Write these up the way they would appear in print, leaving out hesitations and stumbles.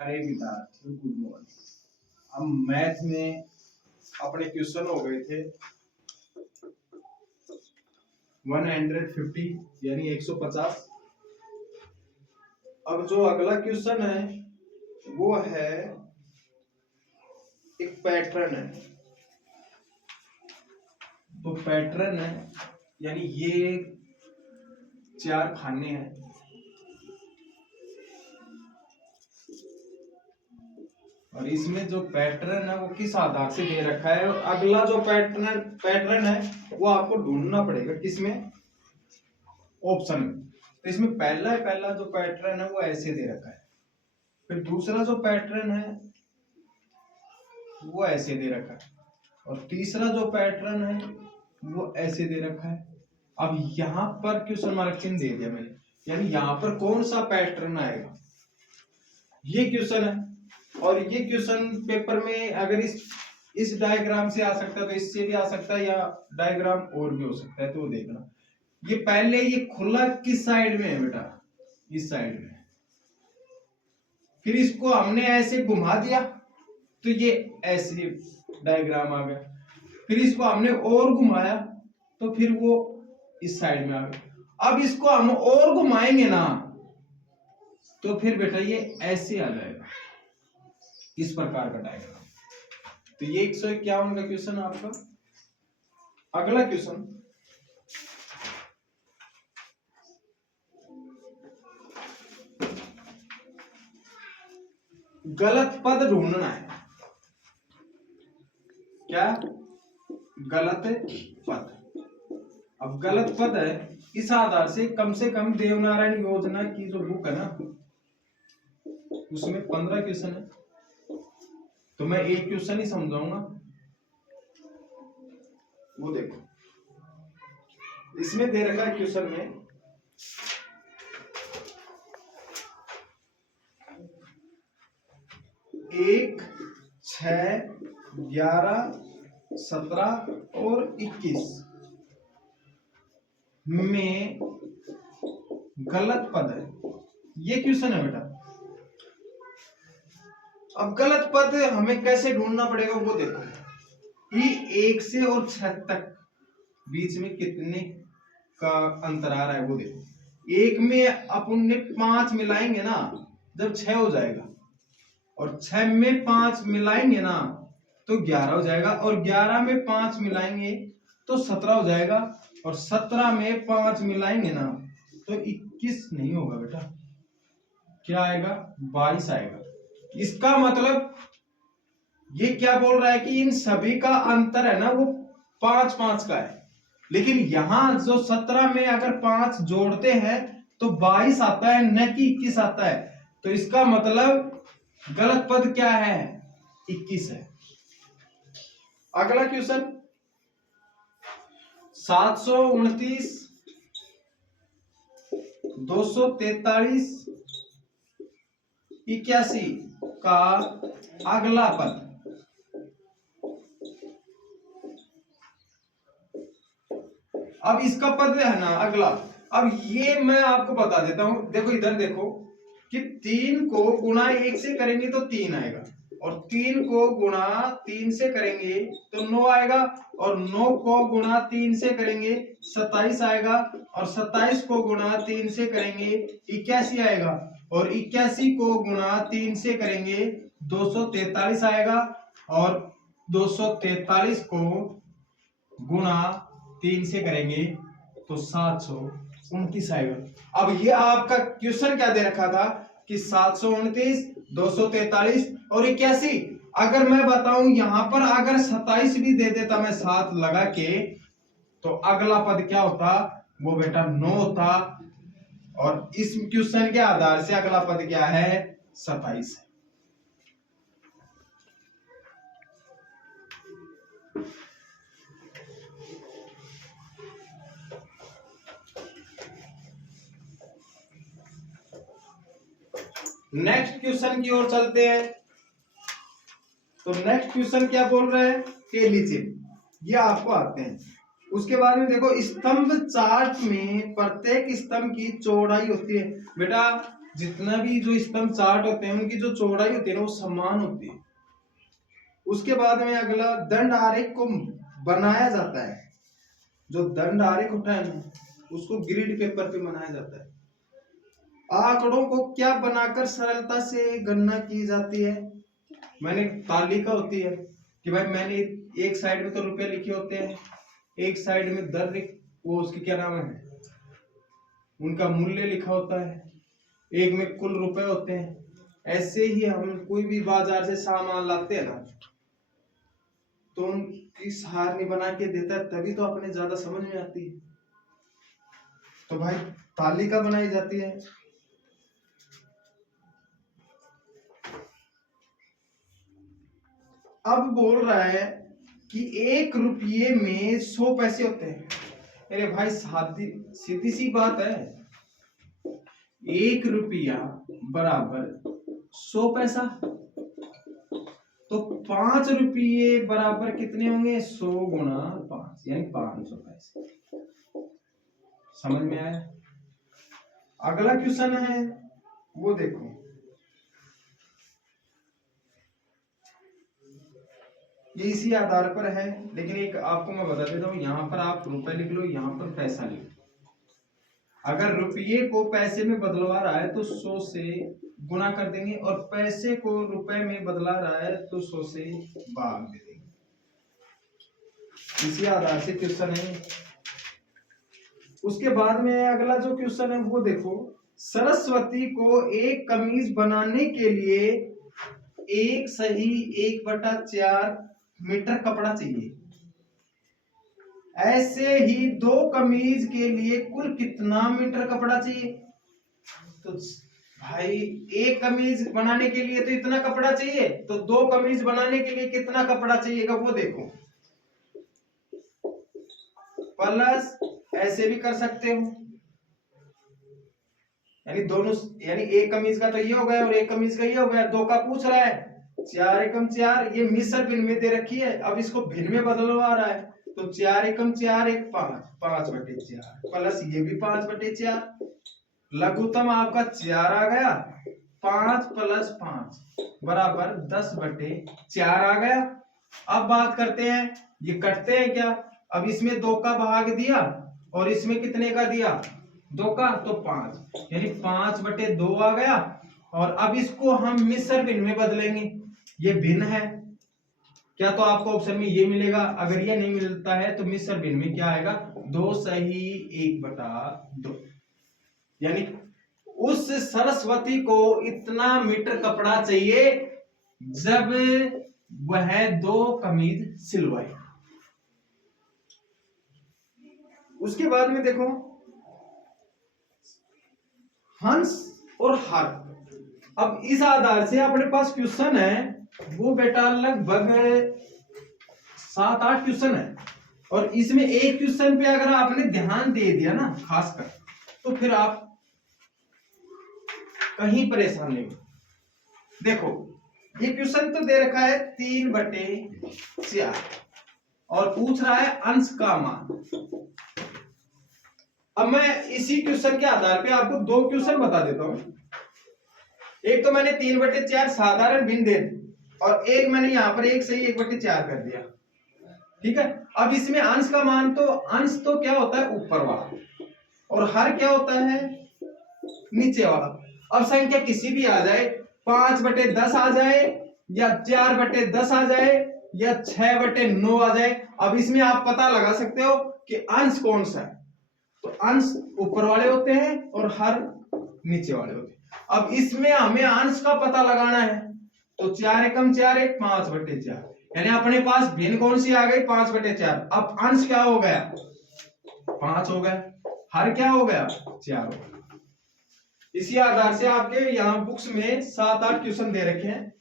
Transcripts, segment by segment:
अरे विद्यार्थियों good morning. अब मैथ में अपने क्वेश्चन हो गए थे 150 यानी 150। अब जो अगला क्वेश्चन है वो है एक पैटर्न है। तो पैटर्न है यानी ये 4 खाने हैं और इसमें जो पैटर्न है वो किस आधार से दे रखा है। और अगला जो पैटर्न है वो आपको ढूंढना पड़ेगा किसमें, ऑप्शन में। तो इसमें पहला जो पैटर्न है वो ऐसे दे रखा है, फिर दूसरा जो पैटर्न है वो ऐसे दे रखा है और तीसरा जो पैटर्न है वो ऐसे दे रखा है। अब यहां पर क्वेश्चन मार्क चिन्ह दे दिया मैंने, यानी यहां पर कौन सा पैटर्न आएगा, ये क्वेश्चन है। और ये क्वेश्चन पेपर में अगर इस डायग्राम से आ सकता है तो इससे भी आ सकता है, या डायग्राम और भी हो सकता है। तो देखना ये पहले ये खुला किस साइड में है बेटा, इस साइड में। फिर इसको हमने ऐसे घुमा दिया तो ये ऐसे डायग्राम आ गया। फिर इसको हमने और घुमाया तो फिर वो इस साइड में आ गया। अब इसको हम और घुमाएंगे ना तो फिर बेटा ये ऐसे आ जाएगा, इस प्रकार का डायग्राम। तो ये 151 का क्वेश्चन है आपका। अगला क्वेश्चन, गलत पद ढूंढना है। क्या? गलत पद। अब गलत पद है, इस आधार से कम देवनारायण योजना की जो बुक है ना उसमें 15 क्वेश्चन है। तो मैं एक क्वेश्चन ही समझाऊंगा, वो देखो इसमें दे रखा है क्वेश्चन में 1, 6, 11, 17 और 21 में गलत पद है, ये क्वेश्चन है बेटा। अब गलत पद हमें कैसे ढूंढना पड़ेगा वो देखो, ये 1 से और 6 तक बीच में कितने का अंतर आ रहा है वो देखो। 1 में अपन ने 5 मिलाएंगे ना जब 6 हो जाएगा, और 6 में 5 मिलाएंगे ना तो 11 हो जाएगा, और 11 में 5 मिलाएंगे तो 17 हो जाएगा, और 17 में 5 मिलाएंगे ना तो 21 नहीं होगा बेटा, क्या आएगा? 22 आएगा। इसका मतलब ये क्या बोल रहा है कि इन सभी का अंतर है ना वो 5-5 का है, लेकिन यहां जो 17 में अगर 5 जोड़ते हैं तो 22 आता है, न कि 21 आता है। तो इसका मतलब गलत पद क्या है? 21 है। अगला क्वेश्चन, 729, 243, 81 का अगला पद। अब इसका पद है ना अगला। अब ये मैं आपको बता देता हूं, देखो इधर देखो कि 3 को गुणा 1 से करेंगे तो 3 आएगा, और 3 को गुणा 3 से करेंगे तो 9 आएगा, और 9 को गुणा 3 से करेंगे 27 आएगा, और 27 को गुणा 3 से करेंगे 81 आएगा, और 81 को गुणा 3 से करेंगे 243 आएगा, और 243 को गुणा 3 से करेंगे तो 729 आएगा। अब ये आपका क्वेश्चन क्या दे रखा था कि 729, 243 और 81। अगर मैं बताऊं यहां पर अगर 27 भी दे देता मैं साथ लगा के तो अगला पद क्या होता? वो बेटा 9 होता, और इस क्वेश्चन के आधार से अगला पद क्या है? 27 है। नेक्स्ट क्वेश्चन की ओर चलते हैं। तो नेक्स्ट क्वेश्चन क्या बोल रहे हैं कि लीजिए ये आपको आते हैं। उसके बाद में देखो स्तंभ चार्ट में प्रत्येक स्तंभ की चौड़ाई होती है बेटा, जितना भी जो स्तंभ चार्ट होते हैं उनकी जो चौड़ाई होती है ना वो समान होती है। उसके बाद में अगला दंड आरेख को बनाया जाता है। जो दंड आरेख होता है ना उसको ग्रिड पेपर पे बनाया जाता है। आंकड़ों को क्या बनाकर सरलता से गणना की जाती है। मैंने तालिका होती है कि भाई मैंने एक साइड में तो रुपए लिखे होते हैं, एक साइड में दर वो उसकी क्या नाम है उनका मूल्य लिखा होता है, एक में कुल रुपए होते हैं। ऐसे ही हम कोई भी बाजार से सामान लाते हैं ना तो उनकी सारणी बना के देता है तभी तो अपने ज्यादा समझ में आती है। तो भाई तालिका बनाई जाती है। अब बोल रहा है कि 1 रुपये में 100 पैसे होते हैं। अरे भाई सीधी सी बात है, 1 रुपया बराबर 100 पैसा, तो 5 रुपये बराबर कितने होंगे 100 गुणा 5 यानी 500 पैसे। समझ में आया। अगला क्वेश्चन है वो देखो, ये इसी आधार पर है लेकिन एक आपको मैं बता देता हूँ, यहाँ पर आप रुपए लिख लो, यहाँ पर पैसा लिख लो। अगर रुपये को पैसे में बदलवा रहा है तो 100 से गुणा कर देंगे और पैसे को रुपए में बदला रहा है तो 100 से भाग दे देंगे। इसी आधार से क्वेश्चन है। उसके बाद में अगला जो क्वेश्चन है वो देखो, सरस्वती को एक कमीज बनाने के लिए एक सही 1/4 मीटर कपड़ा चाहिए। ऐसे ही 2 कमीज के लिए कुल कितना मीटर कपड़ा चाहिए। तो भाई एक कमीज बनाने के लिए तो इतना कपड़ा चाहिए, तो 2 कमीज बनाने के लिए कितना कपड़ा चाहिएगा वो देखो। प्लस ऐसे भी कर सकते हो, यानी दोनों, यानी एक कमीज का तो ये हो गया और एक कमीज का ये हो गया। 2 का पूछ रहा है, 4 एकम 4, ये मिश्र भिन्न में दे रखी है, अब इसको भिन्न में बदलवा रहा है तो 4 एकम 4 1 5 5/4 प्लस ये भी 5/4, लघुत्तम आपका 4 आ गया, 5 + 5 बराबर 10/4 आ गया। अब बात करते हैं ये कटते हैं क्या। अब इसमें 2 का भाग दिया और इसमें कितने का दिया 2 का, तो 5 यानी 5/2 आ गया। और अब इसको हम मिश्र भिन्न में बदलेंगे, ये भिन्न है क्या, तो आपको ऑप्शन में ये मिलेगा। अगर ये नहीं मिलता है तो मिश्र भिन्न में क्या आएगा 2 सही 1/2। यानी उस सरस्वती को इतना मीटर कपड़ा चाहिए जब वह 2 कमीज सिलवाए। उसके बाद में देखो हंस और हर। अब इस आधार से अपने पास क्वेश्चन है वो बेटा लगभग 7-8 क्वेश्चन है, और इसमें एक क्वेश्चन पे अगर आपने ध्यान दे दिया ना खासकर, तो फिर आप कहीं परेशान नहीं। देखो ये क्वेश्चन तो दे रखा है 3/4 और पूछ रहा है अंश का मान। अब मैं इसी क्वेश्चन के आधार पे आपको 2 क्वेश्चन बता देता हूं। एक तो मैंने 3/4 साधारण भिन्न दे और एक मैंने यहां पर एक सही 1/4 कर दिया, ठीक है। अब इसमें अंश का मान, तो अंश तो क्या होता है ऊपर वाला और हर क्या होता है नीचे वाला। अब संख्या किसी भी आ जाए, 5/10 आ जाए या 4/10 आ जाए या 6/9 आ जाए, अब इसमें आप पता लगा सकते हो कि अंश कौन सा है। तो अंश ऊपर वाले होते हैं और हर नीचे वाले होते हैं। अब इसमें हमें अंश का पता लगाना है, तो 4 एकम 4 1 5/4, यानी अपने पास भिन्न कौन सी आ गई 5/4। अब अंश क्या हो गया 5 हो गया, हर क्या हो गया 4 हो गया। इसी आधार से आपके यहां बुक्स में 7-8 क्वेश्चन दे रखे हैं।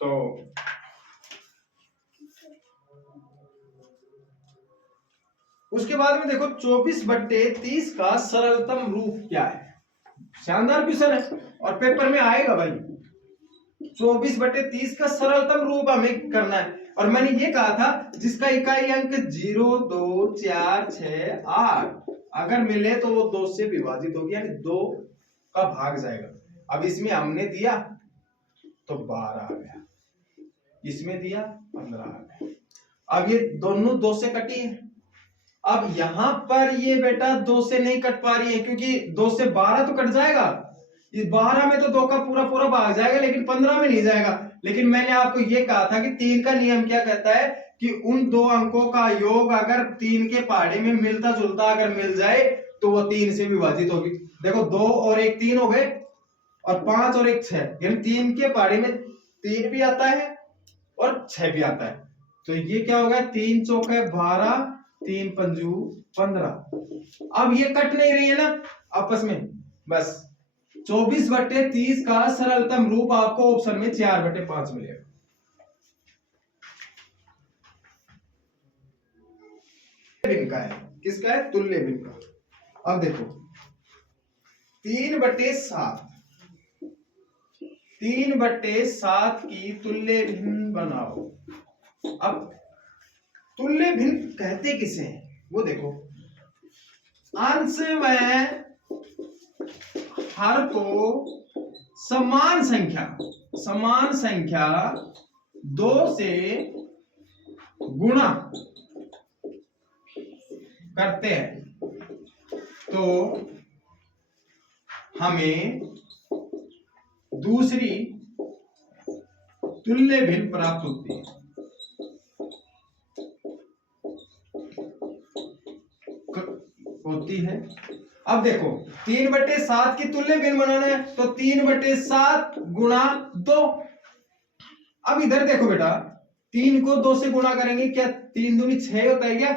तो उसके बाद में देखो 24/30 का सरलतम रूप क्या है। शानदार क्वेश्चन है और पेपर में आएगा भाई। 24/30 का सरलतम रूप हमें करना है। और मैंने ये कहा था जिसका इकाई अंक 0, 2, 4, 6, 8 अगर मिले तो वो 2 से विभाजित होगी, यानी 2 का भाग जाएगा। अब इसमें हमने दिया तो 12 आ गया, इसमें दिया 15 आ गया। अब ये दोनों 2 से कटी है। अब यहां पर ये बेटा 2 से नहीं कट पा रही है, क्योंकि 2 से 12 तो कट जाएगा, इस 12 में तो 2 का पूरा पूरा भाग जाएगा, लेकिन 15 में नहीं जाएगा। लेकिन मैंने आपको ये कहा था कि 3 का नियम क्या कहता है कि उन 2 अंकों का योग अगर 3 के पहाड़े में मिलता जुलता अगर मिल जाए तो वो 3 से विभाजित होगी। देखो 2 और 1 3 हो गए, और 5 और 1 6, यानी 3 के पहाड़े में 3 भी आता है और 6 भी आता है। तो ये क्या होगा, 3 चौके 12, 3 पंजू 15। अब ये कट नहीं रही है ना आपस में, बस 24/30 का सरलतम रूप आपको ऑप्शन में 4/5 मिलेगा। भिन्न का है, किसका है, तुल्य भिन्न का। अब देखो 3/7, 3/7 की तुल्य भिन्न बनाओ। अब तुल्य भिन्न कहते किसे हैं वो देखो, अंश में हर को समान संख्या 2 से गुणा करते हैं तो हमें दूसरी तुल्य भिन्न प्राप्त होती है। अब देखो 3/7 की तुल्य भिन्न बनाना है तो 3/7 गुणा 2। अब इधर देखो बेटा, 3 को 2 से गुणा करेंगे, क्या 3 दूनी 6 होता है क्या,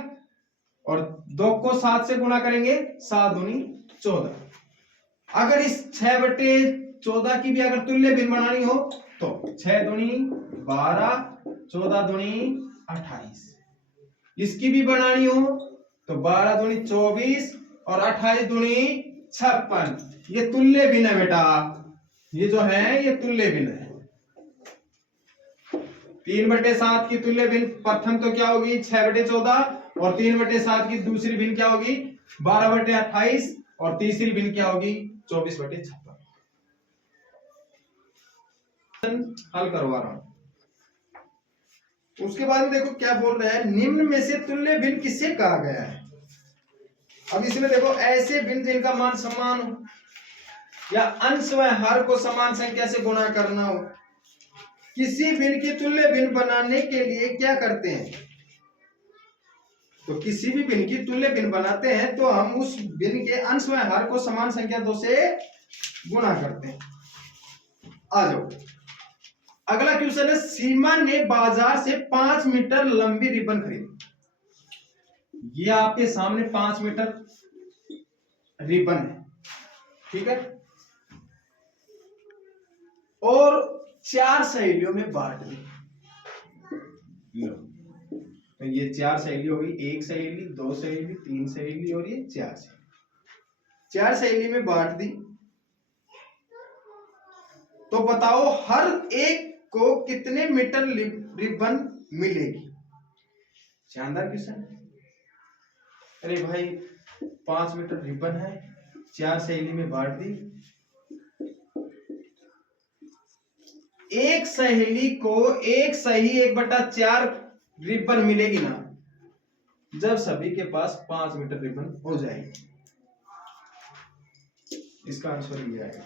और 2 को 7 से गुणा करेंगे, 7 दूनी 14। अगर इस 6/14 की भी अगर तुल्य भिन्न बनानी हो तो 6 दूनी 12, 14 दूनी 28। इसकी भी बनानी हो तो 12 दूनी 24 और 28 दूनी 56। ये तुल्य भिन्न है बेटा, ये जो है ये तुल्य भिन्न है। 3/7 की तुल्य भिन्न प्रथम तो क्या होगी 6/14, और 3/7 की दूसरी भिन्न क्या होगी 12/28, और तीसरी भिन्न क्या होगी 24/56। हल करवा रहा हूं। उसके बाद में देखो क्या बोल रहा है, निम्न में से तुल्य भिन्न किसे कहा गया है। अब इसमें देखो ऐसे भिन्न जिनका मान समान हो, या अंश व हर को समान संख्या से गुणा करना हो। किसी भिन्न की तुल्य भिन्न बनाने के लिए क्या करते हैं, तो किसी भी भिन्न की तुल्य भिन्न बनाते हैं तो हम उस भिन्न के अंश व हर को समान संख्या 2 से गुणा करते हैं। आ जाओ अगला क्वेश्चन है, सीमा ने बाजार से 5 मीटर लंबी रिबन खरीदी। ये आपके सामने 5 मीटर रिबन है, ठीक है, और 4 सहेलियों में बांट दी। तो ये 4 सहेली हो गई, 1 सहेली, 2 सहेली, 3 सहेली और ये 4 सहेली। 4 सहेली में बांट दी तो बताओ हर एक को कितने मीटर रिबन मिलेगी। शानदार क्वेश्चन। अरे भाई 5 मीटर रिबन है, 4 सहेली में बांट दी, एक सहेली को एक सही 1/4 रिबन मिलेगी ना, जब सभी के पास 5 मीटर रिबन हो जाएगी। इसका आंसर ये आएगा।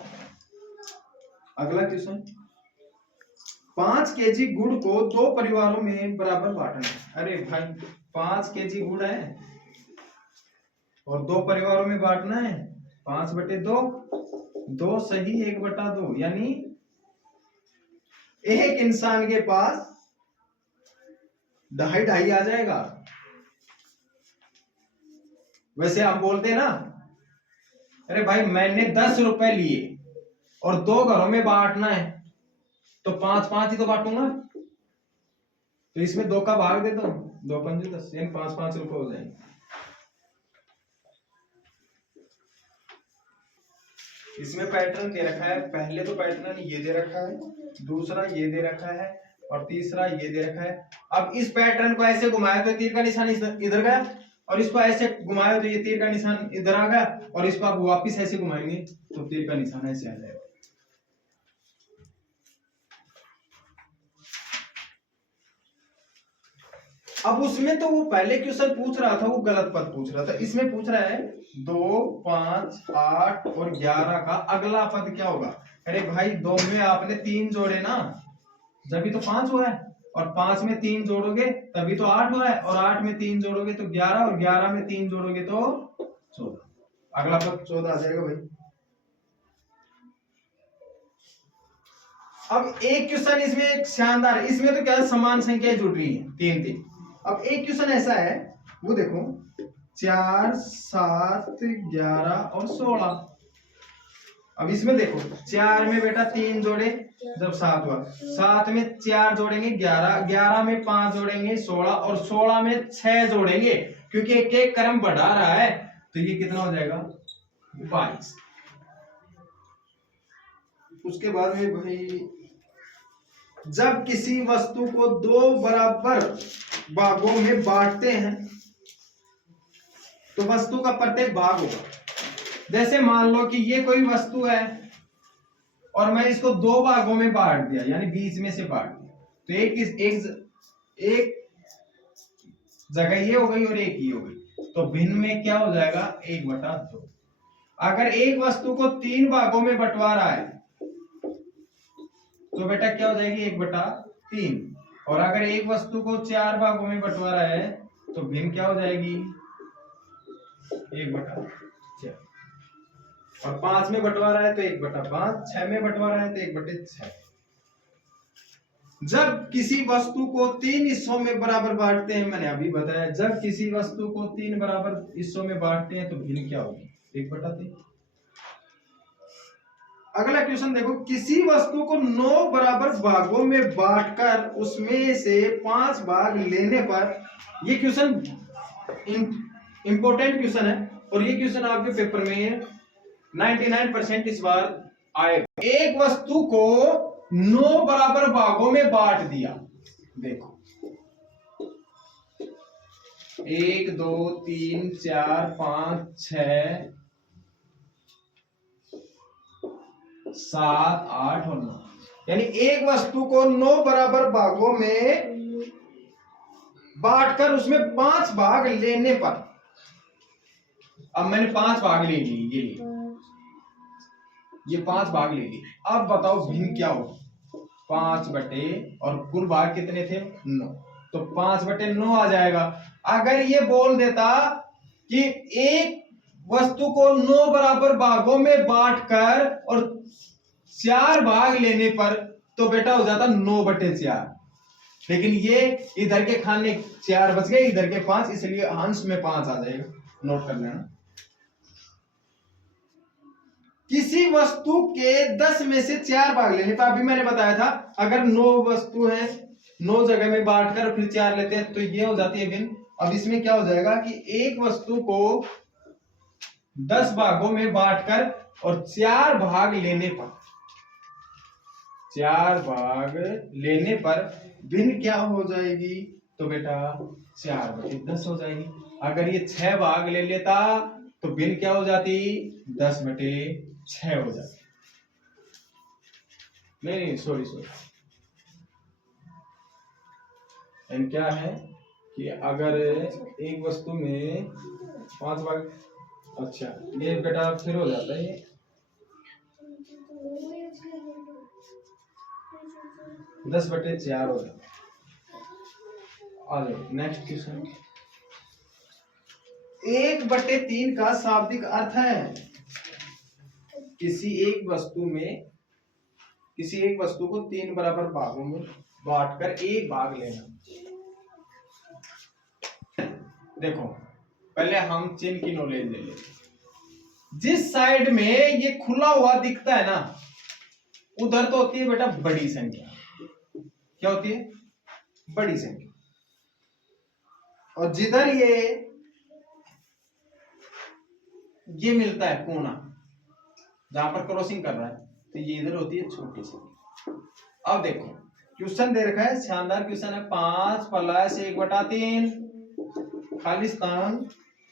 अगला क्वेश्चन, 5 केजी गुड़ को 2 परिवारों में बराबर बांटना है। अरे भाई 5 केजी गुड़ है और 2 परिवारों में बांटना है, 5/2, 2 सही 1/2, यानी एक इंसान के पास 2.5 आ जाएगा। वैसे हम बोलते हैं ना, अरे भाई मैंने 10 रुपए लिए और 2 घरों में बांटना है तो 5-5 ही तो बांटूंगा, तो इसमें 2 का भाग देता हूं, 2 पंजे 10, यानी 5-5 रुपए हो जाएंगे। इसमें पैटर्न दे रखा है, पहले तो पैटर्न ये दे रखा है, दूसरा ये दे रखा है और तीसरा ये दे रखा है। अब इस पैटर्न को ऐसे घुमाया तो तीर का निशान इधर गया, और इसको ऐसे घुमाया तो ये तीर का निशान इधर आ गया, और इसको आप वापस ऐसे घुमाएंगे तो तीर का निशान ऐसे आ जाएगा। अब उसमें तो वो पहले क्वेश्चन पूछ रहा था वो गलत पद पूछ रहा था, इसमें पूछ रहा है 2, 5, 8 और 11 का अगला पद क्या होगा। अरे भाई 2 में आपने 3 जोड़े ना, जब भी तो 5 हुआ है, और 5 में 3 जोड़ोगे तभी तो 8 हुआ है, और 8 में 3 जोड़ोगे तो 11, और 11 में 3 जोड़ोगे तो 14। अगला पद 14 आ जाएगा भाई। अब एक क्वेश्चन इसमें एक शानदार है, इसमें तो क्या समान संख्याएं जुड़ रही है 3 3। अब एक क्वेश्चन ऐसा है, वो देखो 4, 7, 11 और 16। अब इसमें देखो 4 में बेटा 3 जोड़े जब 7 हुआ, 7 में 4 जोड़ेंगे 11, 11 में 5 जोड़ेंगे 16, और 16 में 6 जोड़ेंगे क्योंकि एक एक क्रम बढ़ा रहा है, तो ये कितना हो जाएगा 22। उसके बाद में भाई जब किसी वस्तु को 2 बराबर भागों में बांटते हैं तो वस्तु का प्रत्येक भाग होगा। जैसे मान लो कि ये कोई वस्तु है और मैं इसको 2 भागों में बांट दिया, यानी बीच में से बांट दिया, तो एक जगह ये हो गई और एक ये हो गई, तो भिन्न में क्या हो जाएगा 1/2। अगर एक वस्तु को 3 भागों में बंटवारा है तो बेटा क्या हो जाएगी 1/3, और अगर एक वस्तु को 4 भागों में बंटवारा है तो भिन्न क्या हो जाएगी 1/4, और 5 में बंटवारा है तो 1/5, 6 में बंटवारा है तो 1/6। जब किसी वस्तु को 3 हिस्सों में बराबर बांटते हैं, मैंने अभी बताया, जब किसी वस्तु को 3 बराबर हिस्सों में बांटते हैं तो भिन्न क्या होगी 1/3। अगला क्वेश्चन देखो, किसी वस्तु को 9 बराबर भागों में बांटकर उसमें से 5 भाग लेने पर, ये क्वेश्चन इंपॉर्टेंट क्वेश्चन है और ये क्वेश्चन आपके पेपर में 99% इस बार आएगा। एक वस्तु को 9 बराबर भागों में बांट दिया, देखो 1 2 3 4 5 6 7 8 और 9, यानी एक वस्तु को 9 बराबर भागों में बांटकर उसमें 5 भाग लेने पर, अब मैंने 5 भाग ले लिए, ये 5 भाग ले लिए, अब बताओ भिन्न क्या हो। 5 बटे, और कुल भाग कितने थे 9, तो 5/9 आ जाएगा। अगर ये बोल देता कि एक वस्तु को 9 बराबर भागों में बांटकर और 4 भाग लेने पर, तो बेटा हो जाता 9/4, लेकिन ये इधर के खाने 4 बच गए, इधर के 5, इसलिए अंश में 5 आ जाएगा, नोट कर लेना। किसी वस्तु के 10 में से 4 भाग लेने पर, अभी मैंने बताया था अगर 9 वस्तु है 9 जगह में बांटकर फिर 4 लेते हैं तो ये हो जाती है भिन्न। अब इसमें क्या हो जाएगा कि एक वस्तु को 10 भागों में बांटकर और 4 भाग लेने पर, 4 भाग लेने पर भिन्न क्या हो जाएगी, तो बेटा 4/10 हो जाएगी। अगर ये 6 भाग ले लेता तो भिन्न क्या हो जाती 10/6 हो जाती। नहीं सॉरी, एंड क्या है कि अगर एक वस्तु में 5 भाग, अच्छा ये बेटा फिर हो जाता है, ये 10/4 हो जाता है। आ जाओ नेक्स्ट क्वेश्चन। 1/3 का शाब्दिक अर्थ है किसी एक वस्तु को 3 बराबर भागों में बांटकर एक भाग लेना। देखो पहले हम चिन्ह की नॉलेज ले लें। जिस साइड में ये खुला हुआ दिखता है ना, उधर तो होती है बेटा बड़ी संख्या। क्या होती है बड़ी संख्या, और जिधर ये मिलता है कोना जहां पर क्रॉसिंग कर रहा है, तो ये इधर होती है छोटी संख्या। अब देखो क्वेश्चन दे रखा है, शानदार क्वेश्चन है, 5 प्लस 1/3 खालिस्तान,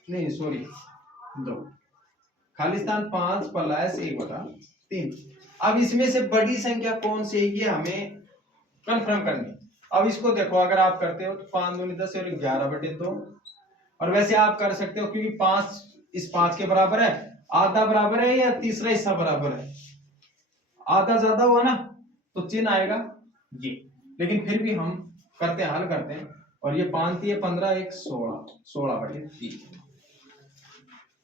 नहीं सॉरी, दो, खालिस्तान 5 प्लस 1/3। अब इसमें से बड़ी संख्या कौन सी है ये हमें कंफर्म करनी। अब इसको देखो, अगर आप करते हो तो 5 दूनी 10 और 11/2, और वैसे आप कर सकते हो क्योंकि 5 इस 5 के बराबर है, आधा बराबर है या तीसरा हिस्सा बराबर है, आधा ज्यादा हुआ ना तो चिन्ह आएगा ये। लेकिन फिर भी हम करते हैं, हल करते हैं, और ये 5 3 15 1 16, 16/3।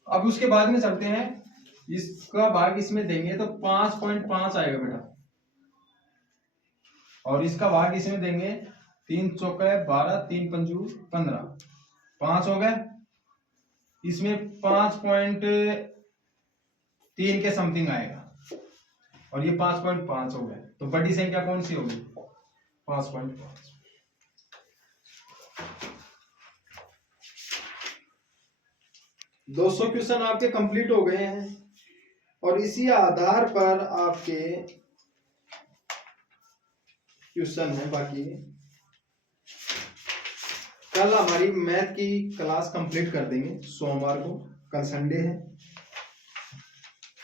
अब उसके बाद में चलते हैं, इसका भाग इसमें देंगे तो 5.5 आएगा बेटा, और इसका भाग इसमें देंगे 3 चौके 12, 3 पंजू 15, 5 हो गए। इसमें 5.3 के समथिंग आएगा, और ये 5.5 हो गए। तो बड़ी संख्या कौन सी होगी? 5.5। दोस्तों क्वेश्चन आपके कंप्लीट हो गए हैं, और इसी आधार पर आपके क्वेश्चन है बाकी। कल हमारी मैथ की क्लास कंप्लीट कर देंगे सोमवार को, कल संडे है।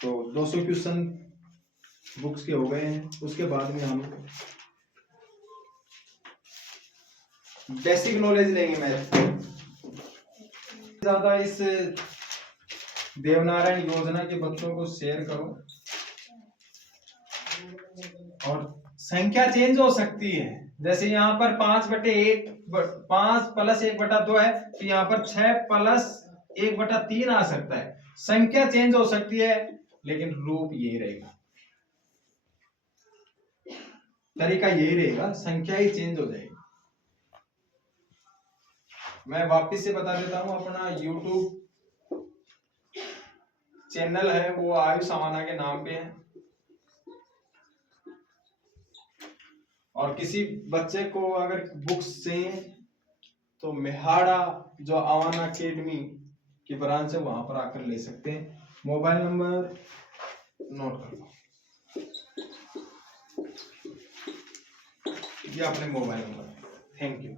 तो 200 क्वेश्चन बुक्स के हो गए हैं। उसके बाद में हम बेसिक नॉलेज लेंगे मैथ। ज्यादा इस देवनारायण योजना के बच्चों को शेयर करो, और संख्या चेंज हो सकती है। जैसे यहाँ पर 5/1, 5 + 1/2 है, तो यहाँ पर 6 + 1/3 आ सकता है। संख्या चेंज हो सकती है, लेकिन रूप यही रहेगा, तरीका यही रहेगा, संख्या ही चेंज हो जाएगी। मैं वापस से बता देता हूं, अपना YouTube चैनल है वो आयुष अवाना के नाम पे है, और किसी बच्चे को अगर बुक्स चाहिए तो मेहाड़ा जो अवाना अकेडमी की ब्रांच है वहां पर आकर ले सकते हैं। मोबाइल नंबर नोट कर लो, ये अपने मोबाइल नंबर। Thank you.